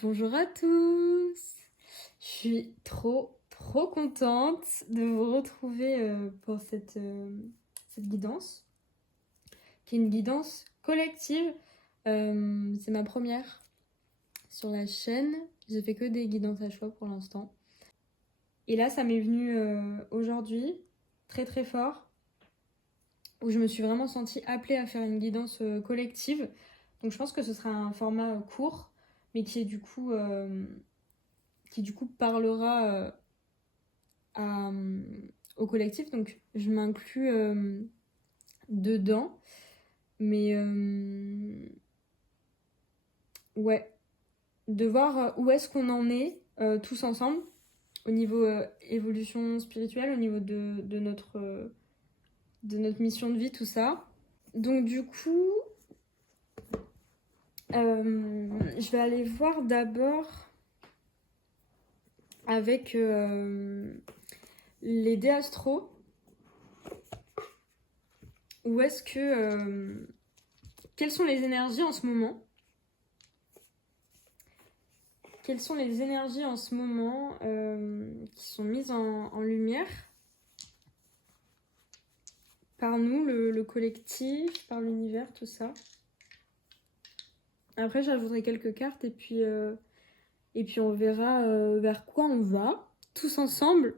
Bonjour à tous! Je suis trop contente de vous retrouver pour cette guidance, qui est une guidance collective. C'est ma première sur la chaîne. J'ai fait que des guidances à choix pour l'instant. Et là, ça m'est venu aujourd'hui, très fort, où je me suis vraiment sentie appelée à faire une guidance collective. Donc je pense que ce sera un format court, mais qui du coup parlera à, au collectif. Donc je m'inclus dedans. Mais ouais, de voir où est-ce qu'on en est tous ensemble au niveau évolution spirituelle, au niveau de notre mission de vie, tout ça. Donc du coup, je vais aller voir d'abord avec les dés astro. Où est-ce que... quelles sont les énergies en ce moment? Quelles sont les énergies en ce moment qui sont mises en lumière par nous, le collectif, par l'univers, tout ça. Après, j'ajouterai quelques cartes et puis on verra vers quoi on va, tous ensemble.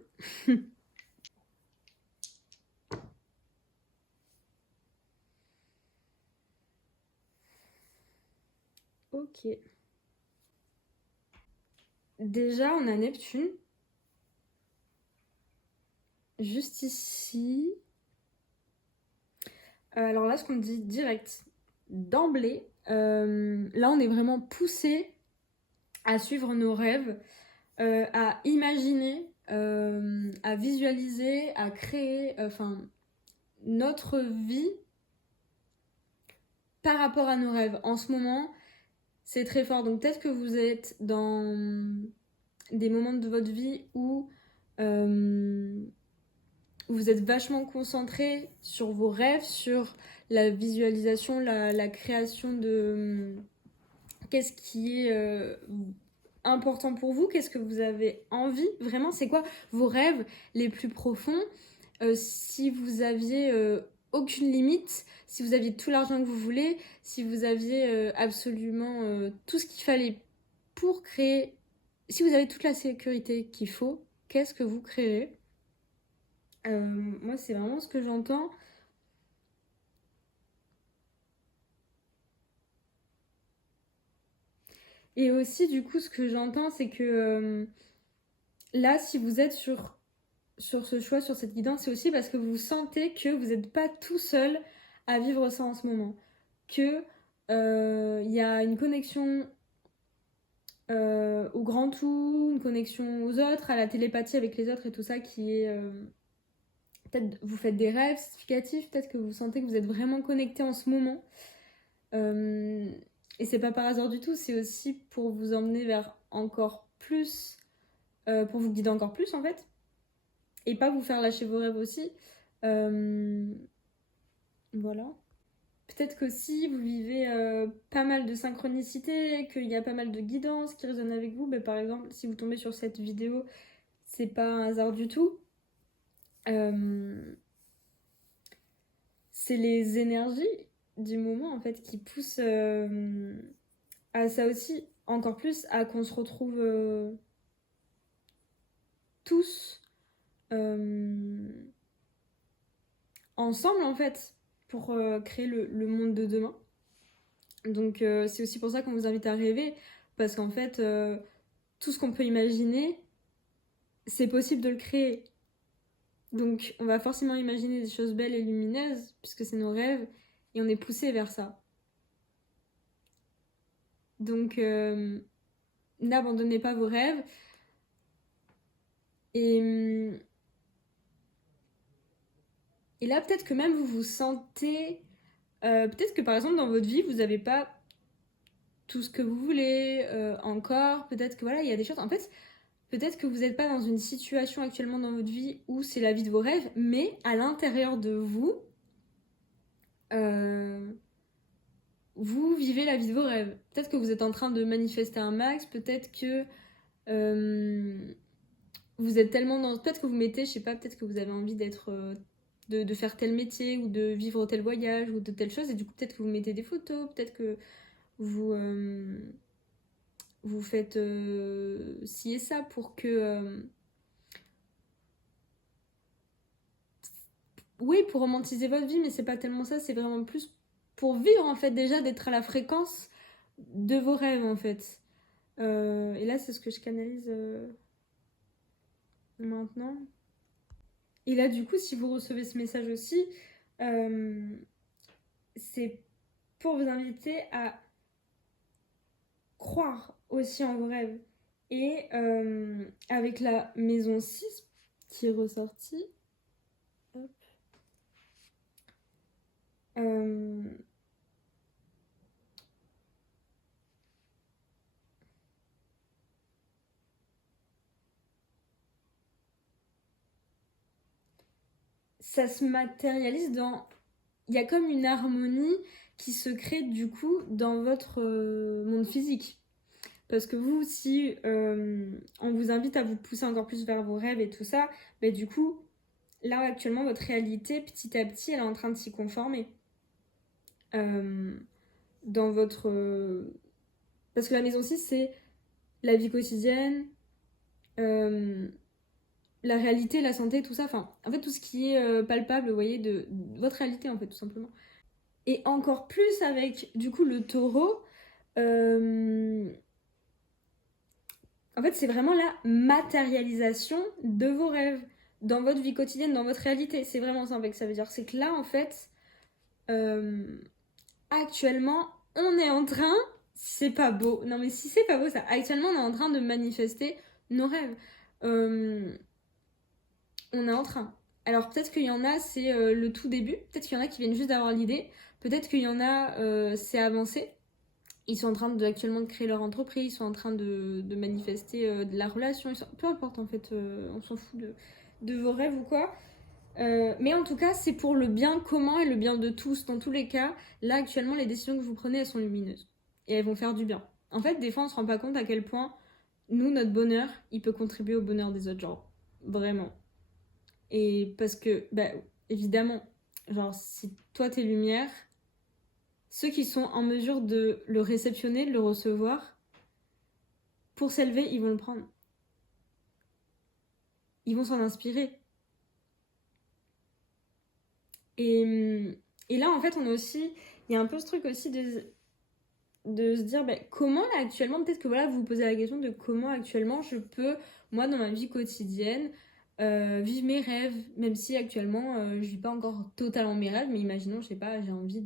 Ok. Déjà, on a Neptune. Juste ici. Alors là, ce qu'on dit direct, d'emblée, là, on est vraiment poussé à suivre nos rêves, à imaginer, à visualiser, à créer, notre vie par rapport à nos rêves. En ce moment, c'est très fort. Donc peut-être que vous êtes dans des moments de votre vie où vous êtes vachement concentré sur vos rêves, sur la visualisation, la création de qu'est-ce qui est important pour vous, qu'est-ce que vous avez envie, vraiment, c'est quoi vos rêves les plus profonds. Si vous aviez aucune limite, si vous aviez tout l'argent que vous voulez, si vous aviez absolument tout ce qu'il fallait pour créer, si vous avez toute la sécurité qu'il faut, qu'est-ce que vous créerez? Moi, c'est vraiment ce que j'entends. Et aussi, du coup, ce que j'entends, c'est que là, si vous êtes sur ce choix, sur cette guidance, c'est aussi parce que vous sentez que vous n'êtes pas tout seul à vivre ça en ce moment. Que y a une connexion au grand tout, une connexion aux autres, à la télépathie avec les autres et tout ça qui est... peut-être vous faites des rêves significatifs, peut-être que vous sentez que vous êtes vraiment connecté en ce moment. Et c'est pas par hasard du tout, c'est aussi pour vous emmener vers encore plus, pour vous guider encore plus en fait, et pas vous faire lâcher vos rêves aussi. Voilà. Peut-être qu'aussi vous vivez pas mal de synchronicité, qu'il y a pas mal de guidance qui résonnent avec vous. Par exemple, si vous tombez sur cette vidéo, c'est pas un hasard du tout. C'est les énergies du moment en fait qui poussent à ça aussi, encore plus à qu'on se retrouve tous ensemble en fait pour créer le monde de demain. Donc c'est aussi pour ça qu'on vous invite à rêver, parce qu'en fait tout ce qu'on peut imaginer, c'est possible de le créer. Donc on va forcément imaginer des choses belles et lumineuses puisque c'est nos rêves et on est poussé vers ça. Donc n'abandonnez pas vos rêves. Et là, peut-être que même vous vous sentez... peut-être que par exemple, dans votre vie, vous n'avez pas tout ce que vous voulez encore. Peut-être que voilà, il y a des choses... En fait, peut-être que vous n'êtes pas dans une situation actuellement dans votre vie où c'est la vie de vos rêves, mais à l'intérieur de vous, vous vivez la vie de vos rêves. Peut-être que vous êtes en train de manifester un max, peut-être que vous êtes tellement dans... Peut-être que vous mettez, je sais pas, peut-être que vous avez envie d'être... de faire tel métier ou de vivre tel voyage ou de telle chose et du coup peut-être que vous mettez des photos, peut-être que vous, vous faites ci et ça pour que... oui, pour romantiser votre vie, mais c'est pas tellement ça, c'est vraiment plus pour vivre en fait déjà, d'être à la fréquence de vos rêves en fait. Et là c'est ce que je canalise maintenant. Et là du coup si vous recevez ce message aussi, c'est pour vous inviter à croire aussi en vos rêves. Et avec la maison 6 qui est ressortie, hop, euh, ça se matérialise dans... Il y a comme une harmonie qui se crée du coup dans votre monde physique. Parce que vous, si on vous invite à vous pousser encore plus vers vos rêves et tout ça, bah, du coup, là actuellement, votre réalité, petit à petit, elle est en train de s'y conformer. Dans votre... Parce que la maison 6, c'est la vie quotidienne, la réalité, la santé, tout ça. Enfin, en fait, tout ce qui est palpable, vous voyez, de votre réalité, en fait, tout simplement. Et encore plus avec, du coup, le taureau. En fait, c'est vraiment la matérialisation de vos rêves dans votre vie quotidienne, dans votre réalité. C'est vraiment ça que ça veut dire. C'est que là, en fait, actuellement, on est en train... C'est pas beau. Non, mais si c'est pas beau, ça. Actuellement, on est en train de manifester nos rêves. On est en train. Alors, peut-être qu'il y en a, c'est le tout début. Peut-être qu'il y en a qui viennent juste d'avoir l'idée. Peut-être qu'il y en a, c'est avancé. Ils sont en train actuellement de créer leur entreprise, ils sont en train de manifester de la relation, peu importe en fait, on s'en fout de vos rêves ou quoi. Mais en tout cas, c'est pour le bien commun et le bien de tous. Dans tous les cas, là actuellement, les décisions que vous prenez, elles sont lumineuses. Et elles vont faire du bien. En fait, des fois, on se rend pas compte à quel point, nous, notre bonheur, il peut contribuer au bonheur des autres gens. Vraiment. Et parce que, bah, évidemment, genre, si toi, t'es lumière, ceux qui sont en mesure de le réceptionner, de le recevoir, pour s'élever, ils vont le prendre. Ils vont s'en inspirer. Et là, en fait, on a aussi... Il y a un peu ce truc aussi de se dire, comment là, actuellement, peut-être que voilà, vous vous posez la question de comment actuellement je peux, moi, dans ma vie quotidienne, vivre mes rêves, même si actuellement, je vis pas encore totalement mes rêves, mais imaginons, je sais pas, j'ai envie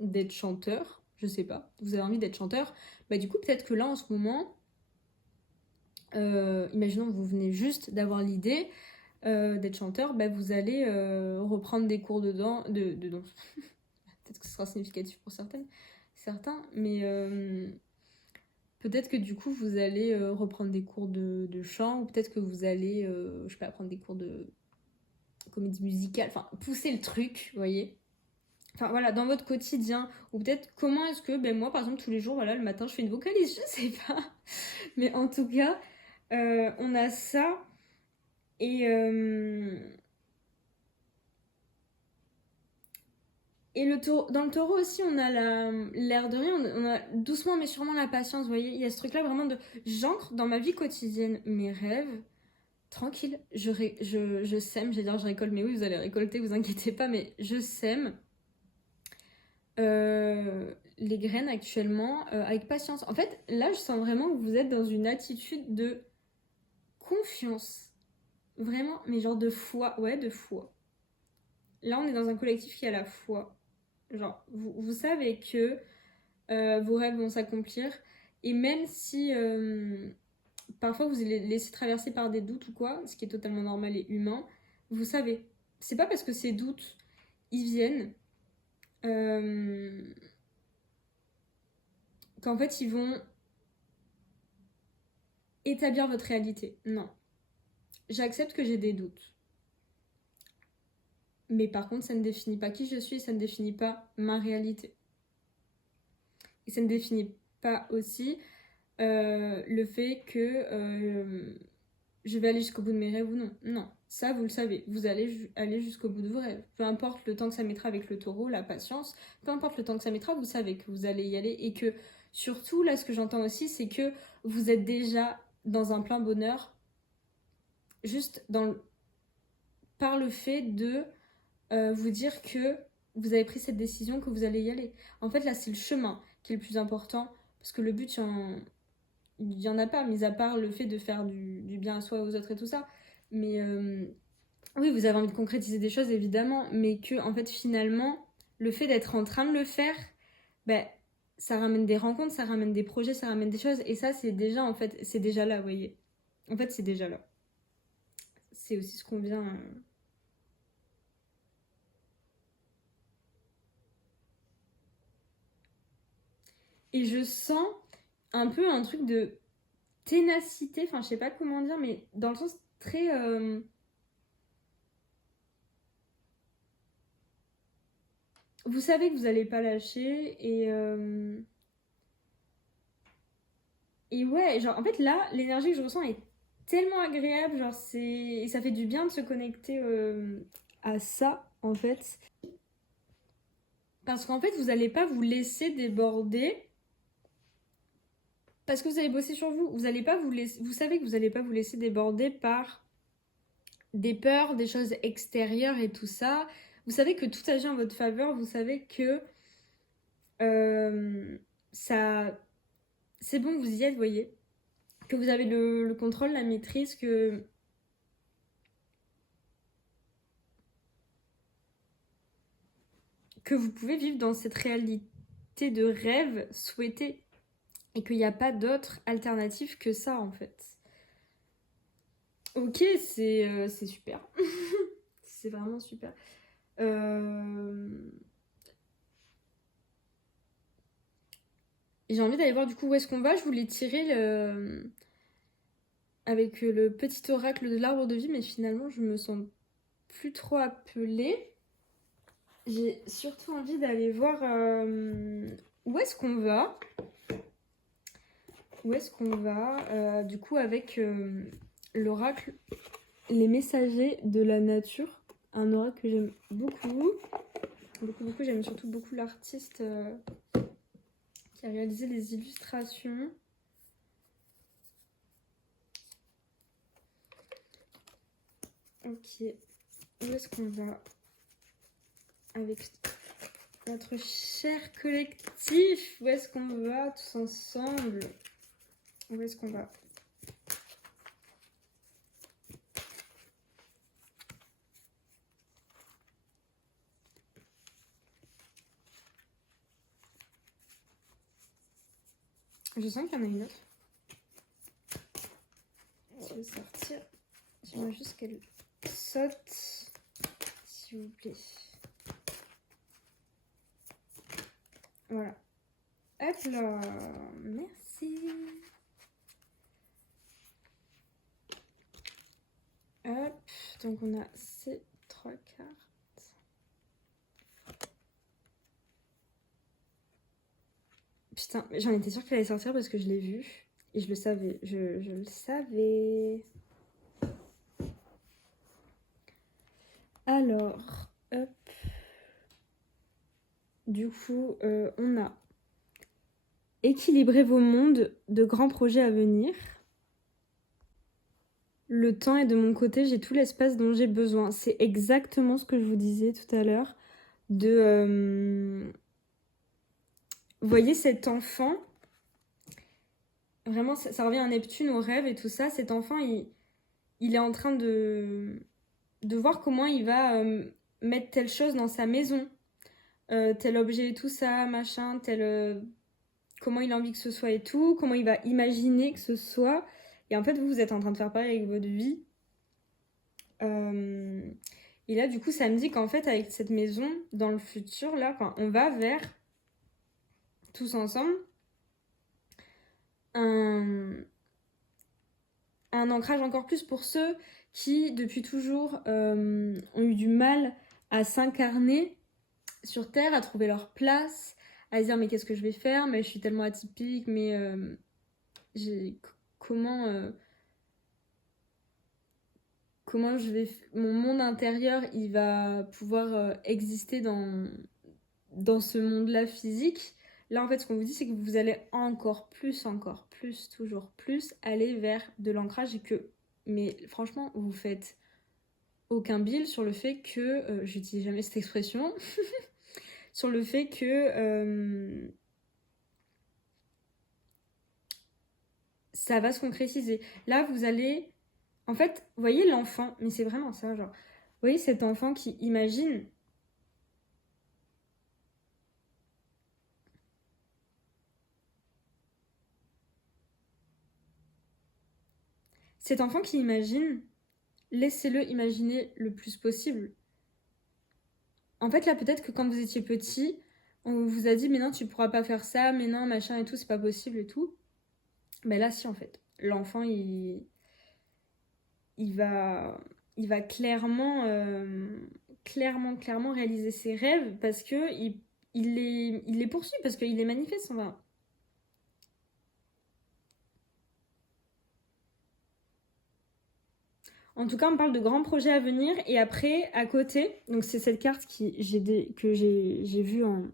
d'être chanteur, je sais pas, vous avez envie d'être chanteur, du coup, peut-être que là, en ce moment, imaginons que vous venez juste d'avoir l'idée d'être chanteur, vous allez reprendre des cours de danse. Peut-être que ce sera significatif pour certains, mais peut-être que du coup vous allez reprendre des cours de chant, ou peut-être que vous allez, je sais pas, prendre des cours de comédie musicale, enfin pousser le truc, vous voyez. Enfin voilà, dans votre quotidien, ou peut-être comment est-ce que, moi par exemple tous les jours, voilà, le matin je fais une vocalise, je sais pas. Mais en tout cas, on a ça. Et, dans le taureau aussi, on a l'air de rien, on a doucement mais sûrement la patience, vous voyez. Il y a ce truc-là vraiment de... J'ancre dans ma vie quotidienne mes rêves, tranquille, je sème, j'allais dire je récolte, mais oui, vous allez récolter, vous inquiétez pas, mais je sème les graines actuellement avec patience. En fait, là, je sens vraiment que vous êtes dans une attitude de confiance. Vraiment, mais genre de foi, ouais, de foi. Là, on est dans un collectif qui a la foi. Genre, vous savez que vos rêves vont s'accomplir. Et même si parfois vous les laissez traverser par des doutes ou quoi, ce qui est totalement normal et humain, vous savez. C'est pas parce que ces doutes, ils viennent, qu'en fait ils vont établir votre réalité. Non. J'accepte que j'ai des doutes. Mais par contre, ça ne définit pas qui je suis, ça ne définit pas ma réalité. Et ça ne définit pas aussi le fait que je vais aller jusqu'au bout de mes rêves ou non. Non, ça vous le savez, vous allez aller jusqu'au bout de vos rêves. Peu importe le temps que ça mettra avec le taureau, la patience, peu importe le temps que ça mettra, vous savez que vous allez y aller et que surtout, là, ce que j'entends aussi, c'est que vous êtes déjà dans un plein bonheur, juste par le fait de vous dire que vous avez pris cette décision, que vous allez y aller. En fait, là, c'est le chemin qui est le plus important, parce que le but, il y en a pas, mis à part le fait de faire du bien à soi et aux autres et tout ça. Mais oui, vous avez envie de concrétiser des choses, évidemment, mais que, en fait, finalement, le fait d'être en train de le faire, ben, ça ramène des rencontres, ça ramène des projets, ça ramène des choses, et ça, c'est déjà, en fait, c'est déjà là, vous voyez. En fait, c'est déjà là. C'est aussi ce qu'on vient... Et je sens un peu un truc de ténacité, enfin, je sais pas comment dire, mais dans le sens très... Vous savez que vous allez pas lâcher, et ouais, genre, en fait, là, l'énergie que je ressens est tellement agréable, genre, et ça fait du bien de se connecter à ça, en fait. Parce qu'en fait, vous allez pas vous laisser déborder parce que vous allez bosser sur vous. Vous allez pas vous laisser, vous savez que vous allez pas vous laisser déborder par des peurs, des choses extérieures et tout ça. Vous savez que tout agit en votre faveur, vous savez que ça... C'est bon, vous y êtes, vous voyez. Que vous avez le contrôle, la maîtrise, que vous pouvez vivre dans cette réalité de rêve souhaité et qu'il n'y a pas d'autre alternative que ça en fait. Ok, c'est super. C'est vraiment super. J'ai envie d'aller voir du coup où est-ce qu'on va. Je voulais tirer avec le petit oracle de l'arbre de vie, mais finalement je me sens plus trop appelée. J'ai surtout envie d'aller voir où est-ce qu'on va. Où est-ce qu'on va du coup avec l'oracle Les Messagers de la Nature. Un oracle que j'aime beaucoup. Beaucoup, beaucoup. J'aime surtout beaucoup l'artiste qui a réalisé les illustrations. Ok. Où est-ce qu'on va avec notre cher collectif? Où est-ce qu'on va tous ensemble? Où est-ce qu'on va? Je sens qu'il y en a une autre. Je vais sortir. J'aimerais juste qu'elle saute, s'il vous plaît. Voilà. Hop là. Merci. Hop. Donc on a ces 3 cartes. Putain, j'en étais sûre qu'elle allait sortir parce que je l'ai vue. Et je le savais. Je le savais. Alors, hop. Du coup, on a équilibrer vos mondes, de grands projets à venir. Le temps est de mon côté, j'ai tout l'espace dont j'ai besoin. C'est exactement ce que je vous disais tout à l'heure. Vous voyez cet enfant, vraiment ça revient à Neptune, au rêve et tout ça. Cet enfant, il est en train de voir comment il va mettre telle chose dans sa maison. Tel objet et tout ça, machin, comment il a envie que ce soit et tout, comment il va imaginer que ce soit. Et en fait, vous êtes en train de faire pareil avec votre vie. Et là, du coup, ça me dit qu'en fait, avec cette maison, dans le futur, là, on va vers, tous ensemble, un ancrage encore plus pour ceux qui, depuis toujours, ont eu du mal à s'incarner sur Terre, à trouver leur place, à se dire mais qu'est-ce que je vais faire, mais je suis tellement atypique, mais comment comment mon monde intérieur il va pouvoir exister dans ce monde-là physique. Là en fait ce qu'on vous dit c'est que vous allez encore plus, toujours plus aller vers de l'ancrage et que, mais franchement vous faites aucun bill sur le fait que, j'utilise jamais cette expression, sur le fait que ça va se concrétiser. Là, vous allez... En fait, vous voyez l'enfant, mais c'est vraiment ça, genre... Vous voyez cet enfant qui imagine... Cet enfant qui imagine, laissez-le imaginer le plus possible. En fait, là, peut-être que quand vous étiez petit, on vous a dit, mais non, tu pourras pas faire ça, mais non, machin et tout, c'est pas possible et tout. Mais là, si, en fait. L'enfant, il va, il va clairement réaliser ses rêves parce que il les poursuit, parce qu'il les manifeste. Enfin, en tout cas, on parle de grands projets à venir. Et après, à côté, donc c'est cette carte que j'ai vue en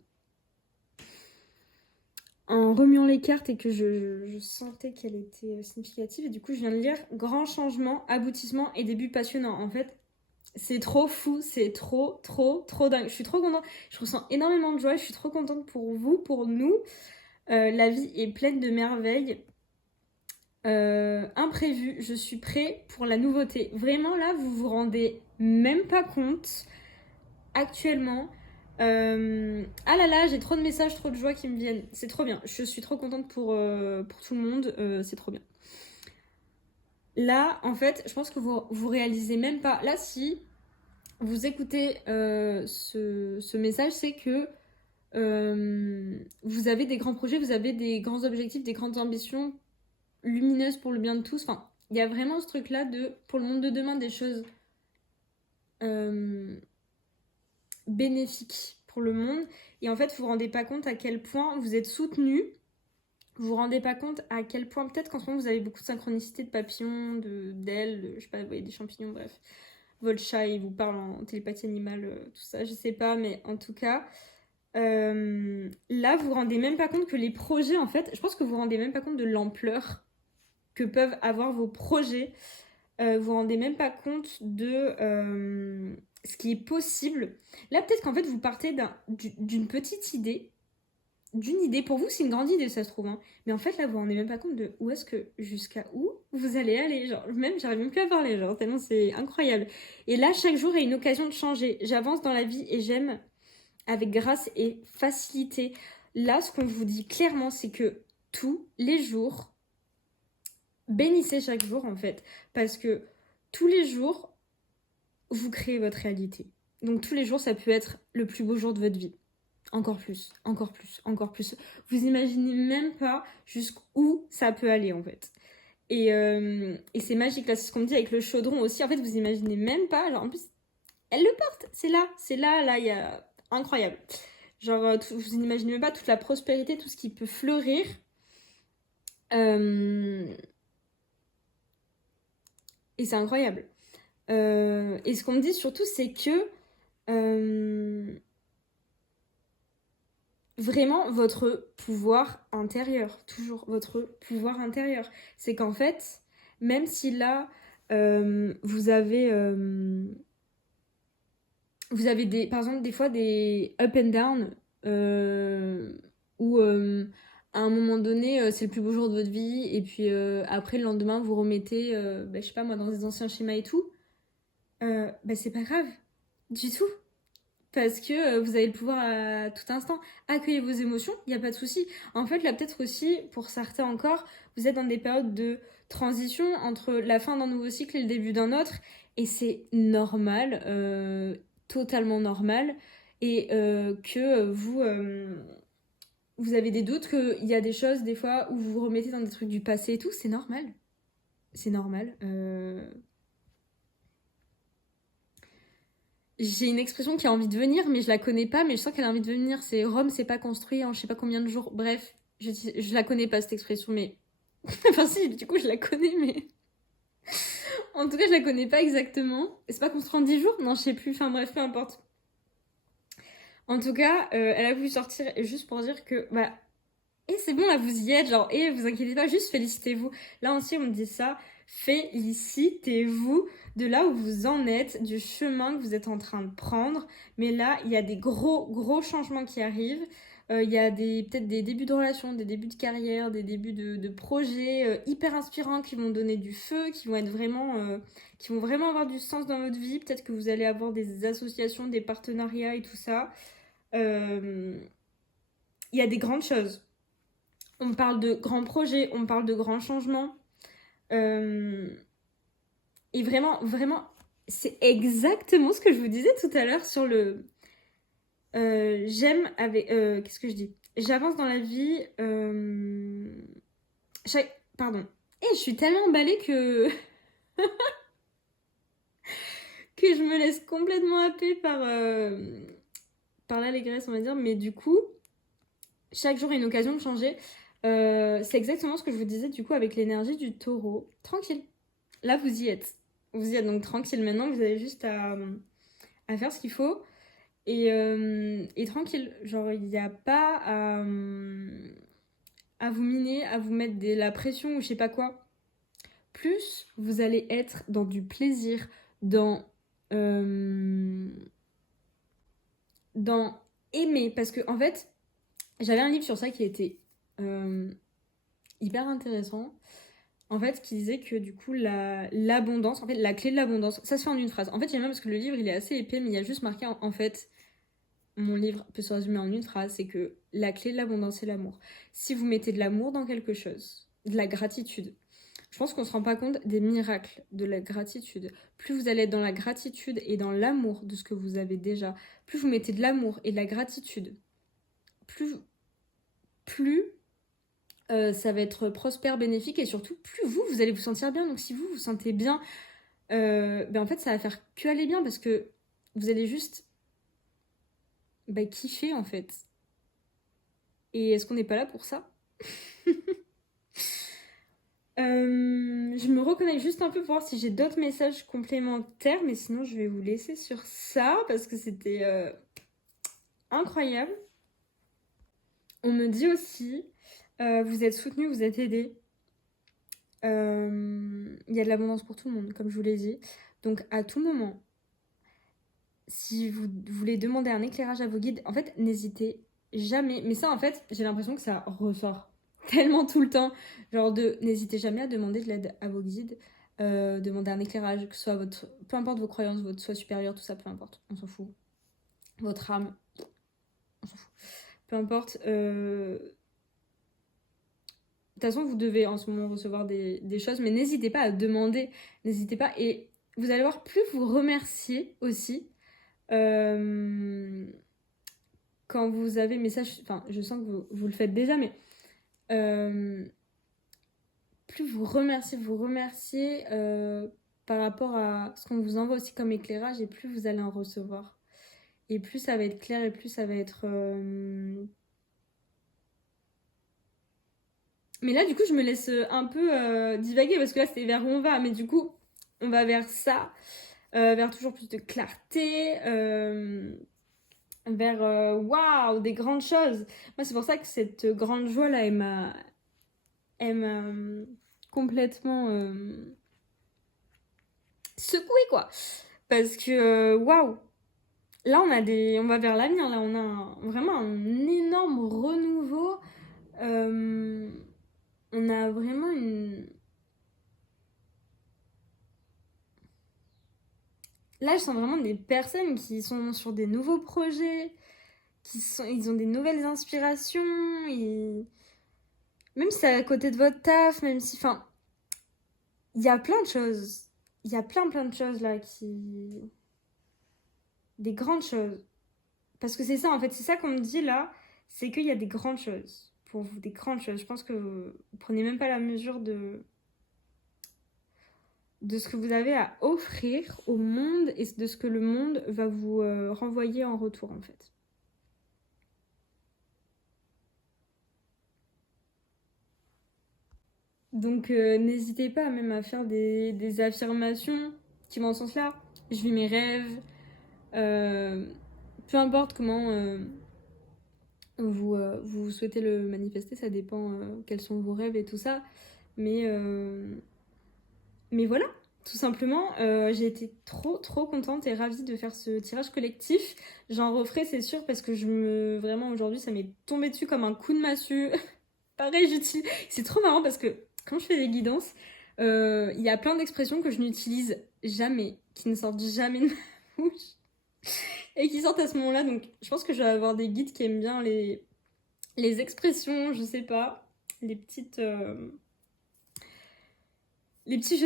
remuant les cartes et que je sentais qu'elle était significative. Et du coup, je viens de lire grand changement, aboutissement et début passionnant. En fait, c'est trop fou, c'est trop dingue. Je suis trop contente, je ressens énormément de joie, je suis trop contente pour vous, pour nous. La vie est pleine de merveilles. Imprévues, je suis prêt pour la nouveauté. Vraiment là, vous vous rendez même pas compte actuellement. Ah là là, j'ai trop de messages, trop de joie qui me viennent. C'est trop bien. Je suis trop contente pour tout le monde. C'est trop bien. Là, en fait, je pense que vous réalisez même pas. Là, si vous écoutez ce message, c'est que vous avez des grands projets, vous avez des grands objectifs, des grandes ambitions lumineuses pour le bien de tous. Enfin, il y a vraiment ce truc-là de, pour le monde de demain, des choses bénéfiques pour le monde. Et en fait, vous vous rendez pas compte à quel point vous êtes soutenu. Vous vous rendez pas compte à quel point, peut-être qu'en ce moment, vous avez beaucoup de synchronicité de papillons, d'ailes, je sais pas, vous voyez, des champignons, bref. Votre chat, il vous parle en télépathie animale, tout ça, je sais pas, mais en tout cas... là, vous vous rendez même pas compte que les projets, en fait, je pense que vous vous rendez même pas compte de l'ampleur que peuvent avoir vos projets. Vous vous rendez même pas compte de ce qui est possible. Là, peut-être qu'en fait, vous partez d'une petite idée. D'une idée, pour vous, c'est une grande idée, ça se trouve. Hein. Mais en fait, là, vous vous rendez même pas compte de où est-ce que, jusqu'à où vous allez aller. Genre, même, j'arrive même plus à parler, genre, tellement c'est incroyable. Et là, chaque jour est une occasion de changer. J'avance dans la vie et j'aime avec grâce et facilité. Là, ce qu'on vous dit clairement, c'est que tous les jours, bénissez chaque jour en fait, parce que tous les jours, vous créez votre réalité. Donc tous les jours, ça peut être le plus beau jour de votre vie. Encore plus, encore plus, encore plus. Vous imaginez même pas jusqu'où ça peut aller en fait. Et c'est magique, là, c'est ce qu'on me dit avec le chaudron aussi. En fait, vous imaginez même pas, genre en plus, elle le porte, là, il y a... Incroyable. Genre, vous n'imaginez même pas toute la prospérité, tout ce qui peut fleurir. Et c'est incroyable. Et ce qu'on me dit surtout, c'est que vraiment votre pouvoir intérieur, toujours votre pouvoir intérieur. C'est qu'en fait, même si là, vous avez des, par exemple, des fois des up and down où à un moment donné, c'est le plus beau jour de votre vie et puis après, le lendemain, vous remettez, je sais pas moi, dans des anciens schémas et tout. C'est pas grave du tout. Parce que vous avez le pouvoir à tout instant. Accueillez vos émotions, il n'y a pas de souci. En fait, là, peut-être aussi, pour certains encore, vous êtes dans des périodes de transition entre la fin d'un nouveau cycle et le début d'un autre. Et c'est normal, totalement normal. Et que vous avez des doutes, qu'il y a des choses, des fois, où vous vous remettez dans des trucs du passé et tout. C'est normal. C'est normal. j'ai une expression qui a envie de venir, mais je la connais pas, mais je sens qu'elle a envie de venir. C'est Rome, c'est pas construit en je sais pas combien de jours. Bref, je la connais pas cette expression, mais. Enfin, si, du coup, je la connais, mais. En tout cas, je la connais pas exactement. C'est pas construit en 10 jours? Non, je sais plus. Enfin, bref, peu importe. En tout cas, elle a voulu sortir juste pour dire que, bah, et c'est bon, là, vous y êtes, genre, et vous inquiétez pas, juste félicitez-vous. Là aussi, on me dit ça, félicitez-vous de là où vous en êtes, du chemin que vous êtes en train de prendre. Mais là, il y a des gros changements qui arrivent. Il y a peut-être des débuts de relations, des débuts de carrière, des débuts de projets hyper inspirants qui vont donner du feu, qui vont vraiment avoir du sens dans votre vie. Peut-être que vous allez avoir des associations, des partenariats et tout ça. Il y a des grandes choses. On parle de grands projets, on parle de grands changements. Et vraiment, c'est exactement ce que je vous disais tout à l'heure sur le... j'aime avec... qu'est-ce que je dis? J'avance dans la vie... Pardon. Et je suis tellement emballée que... que je me laisse complètement happer par l'allégresse, on va dire. Mais du coup, chaque jour est une occasion de changer. C'est exactement ce que je vous disais du coup avec l'énergie du taureau. Tranquille. Là, vous y êtes. Vous y êtes donc tranquille. Maintenant, vous avez juste à faire ce qu'il faut. Et tranquille. Genre, il n'y a pas à vous miner, à vous mettre la pression ou je sais pas quoi. Plus vous allez être dans du plaisir, dans aimer. Parce que, en fait, j'avais un livre sur ça qui était hyper intéressant. En fait, qui disait que du coup, l'abondance, en fait, la clé de l'abondance, ça se fait en une phrase. En fait, j'aime bien parce que le livre, il est assez épais, mais il y a juste marqué, en fait, mon livre peut se résumer en une phrase, c'est que la clé de l'abondance, c'est l'amour. Si vous mettez de l'amour dans quelque chose, de la gratitude, je pense qu'on se rend pas compte des miracles de la gratitude. Plus vous allez être dans la gratitude et dans l'amour de ce que vous avez déjà, plus vous mettez de l'amour et de la gratitude, plus ça va être prospère, bénéfique et surtout plus vous allez vous sentir bien. Donc si vous vous sentez bien, en fait ça va faire que aller bien parce que vous allez juste kiffer en fait. Et est-ce qu'on n'est pas là pour ça? Je me reconnecte juste un peu pour voir si j'ai d'autres messages complémentaires, mais sinon je vais vous laisser sur ça parce que c'était incroyable. On me dit aussi, vous êtes soutenu, vous êtes aidé. Il y a de l'abondance pour tout le monde, comme je vous l'ai dit. Donc à tout moment, si vous voulez demander un éclairage à vos guides, en fait, n'hésitez jamais. Mais ça, en fait, j'ai l'impression que ça ressort tellement tout le temps. Genre n'hésitez jamais à demander de l'aide à vos guides. Demander un éclairage, que ce soit peu importe vos croyances, votre soi supérieur, tout ça, peu importe, on s'en fout. Votre âme, on s'en fout. Peu importe. De toute façon, vous devez en ce moment recevoir des choses, mais n'hésitez pas à demander. N'hésitez pas. Et vous allez voir, plus vous remerciez aussi, quand vous avez message, enfin je sens que vous le faites déjà, mais plus vous remerciez par rapport à ce qu'on vous envoie aussi comme éclairage, et plus vous allez en recevoir. Et plus ça va être clair, et plus ça va être... Mais là, du coup, je me laisse un peu divaguer, parce que là, c'était vers où on va. Mais du coup, on va vers ça, vers toujours plus de clarté, vers waouh, des grandes choses. Moi, c'est pour ça que cette grande joie-là, elle m'a complètement secouée, quoi. Parce que waouh, là, on va vers l'avenir. Là, on a vraiment un énorme renouveau. On a vraiment une... Là, je sens vraiment des personnes qui sont sur des nouveaux projets, ils ont des nouvelles inspirations, même si c'est à côté de votre taf, même si... Enfin, il y a plein de choses. Il y a plein de choses là qui... Des grandes choses. Parce que c'est ça, en fait, c'est ça qu'on me dit là, c'est qu'il y a des grandes choses. Pour vous, des grandes choses. Je pense que vous prenez même pas la mesure de ce que vous avez à offrir au monde et de ce que le monde va vous renvoyer en retour en fait. Donc n'hésitez pas même à faire des affirmations qui vont en ce sens-là. Je vis mes rêves. Peu importe comment vous souhaitez le manifester, ça dépend quels sont vos rêves et tout ça. Mais voilà, tout simplement, j'ai été trop contente et ravie de faire ce tirage collectif. J'en referai, c'est sûr, parce que vraiment aujourd'hui, ça m'est tombé dessus comme un coup de massue. Pareil, j'utilise. C'est trop marrant parce que quand je fais des guidances, il y a plein d'expressions que je n'utilise jamais, qui ne sortent jamais de ma bouche et qui sortent à ce moment-là. Donc, je pense que je vais avoir des guides qui aiment bien les expressions, je sais pas, les petits jeux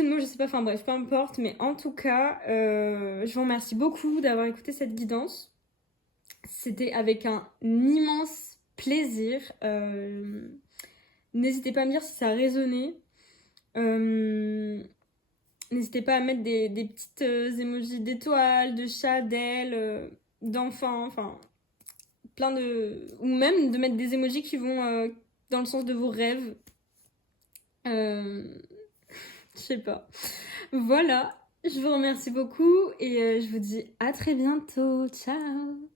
de mots, je sais pas, enfin bref, peu importe. Mais en tout cas, je vous remercie beaucoup d'avoir écouté cette guidance. C'était avec un immense plaisir. N'hésitez pas à me dire si ça a résonné. N'hésitez pas à mettre des petites émojis d'étoiles, de chats, d'ailes, d'enfants, enfin plein de... Ou même de mettre des émojis qui vont dans le sens de vos rêves. Je sais pas. Voilà, je vous remercie beaucoup et je vous dis à très bientôt. Ciao!